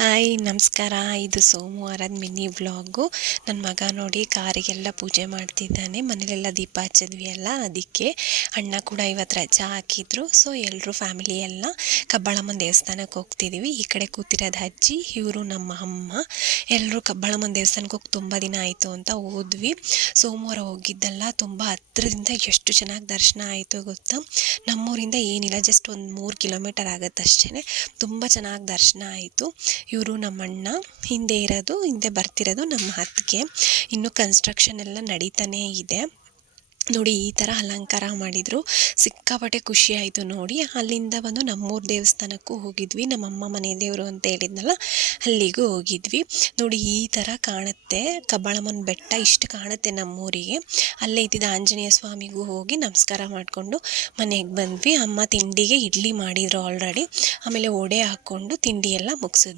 Hi ನಮಸ್ಕಾರ. ಇದು ಸೋಮವಾರದ ಮಿನಿ ವ್ಲಾಗು. ನನ್ನ ಮಗ ನೋಡಿ ಕಾರಿಗೆಲ್ಲ ಪೂಜೆ ಮಾಡ್ತಿದ್ದಾನೆ. ಮನೇಲೆಲ್ಲ ದೀಪ ಹಚ್ಚಿದ್ವಿ ಅಲ್ಲ, ಅದಕ್ಕೆ ಅಣ್ಣ ಕೂಡ ಇವತ್ತು ರಜಾ ಹಾಕಿದ್ರು. ಸೊ ಎಲ್ಲರೂ ಫ್ಯಾಮಿಲಿ ಎಲ್ಲ ಕಬ್ಬಾಳಮ್ಮನ ದೇವಸ್ಥಾನಕ್ಕೆ ಹೋಗ್ತಿದ್ದೀವಿ. ಈ ಕಡೆ ಕೂತಿರೋದು ಅಜ್ಜಿ, ಇವರು ನಮ್ಮ ಅಮ್ಮ. ಎಲ್ಲರೂ ಕಬ್ಬಾಳಮ್ಮನ ದೇವಸ್ಥಾನಕ್ಕೆ ಹೋಗಿ ತುಂಬ ದಿನ ಆಯಿತು ಅಂತ ಹೋದ್ವಿ. ಸೋಮವಾರ ಹೋಗಿದ್ದಲ್ಲ, ತುಂಬ ಹತ್ರದಿಂದ ಎಷ್ಟು ಚೆನ್ನಾಗಿ ದರ್ಶನ ಆಯಿತು ಗೊತ್ತಾ. ನಮ್ಮೂರಿಂದ ಏನಿಲ್ಲ, ಜಸ್ಟ್ ಒಂದು 3 ಕಿಲೋಮೀಟರ್ ಆಗುತ್ತೆ ಅಷ್ಟೇ. ತುಂಬ ಚೆನ್ನಾಗಿ ದರ್ಶನ ಆಯಿತು. ಇವರು ನಮ್ಮ ಅಣ್ಣ, ಹಿಂದೆ ಬರ್ತಿರೋದು ನಮ್ಮ ಅತ್ತಿಗೆ. ಇನ್ನು ಕನ್ಸ್ಟ್ರಕ್ಷನ್ ಎಲ್ಲ ನಡೀತಾನೇ ಇದೆ. ನೋಡಿ ಈ ಥರ ಅಲಂಕಾರ ಮಾಡಿದರು, ಸಿಕ್ಕಾಪಟ್ಟೆ ಖುಷಿ ಆಯಿತು ನೋಡಿ. ಅಲ್ಲಿಂದ ಬಂದು ನಮ್ಮೂರ ದೇವಸ್ಥಾನಕ್ಕೂ ಹೋಗಿದ್ವಿ. ನಮ್ಮಮ್ಮ ಮನೆ ದೇವರು ಅಂತ ಹೇಳಿದ್ನಲ್ಲ, ಅಲ್ಲಿಗೂ ಹೋಗಿದ್ವಿ. ನೋಡಿ ಈ ಥರ ಕಾಣುತ್ತೆ ಕಬ್ಬಾಳಮ್ಮನ ಬೆಟ್ಟ, ಇಷ್ಟು ಕಾಣುತ್ತೆ ನಮ್ಮೂರಿಗೆ. ಅಲ್ಲೇ ಇದ್ದಿದ್ದ ಆಂಜನೇಯ ಸ್ವಾಮಿಗೂ ಹೋಗಿ ನಮಸ್ಕಾರ ಮಾಡಿಕೊಂಡು ಮನೆಗೆ ಬಂದ್ವಿ. ಅಮ್ಮ ತಿಂಡಿಗೆ ಇಡ್ಲಿ ಮಾಡಿದರು ಆಲ್ರೆಡಿ. ಆಮೇಲೆ ವಡೆ ಹಾಕ್ಕೊಂಡು ತಿಂಡಿ ಎಲ್ಲ ಮುಗಿಸಿದ್ವಿ.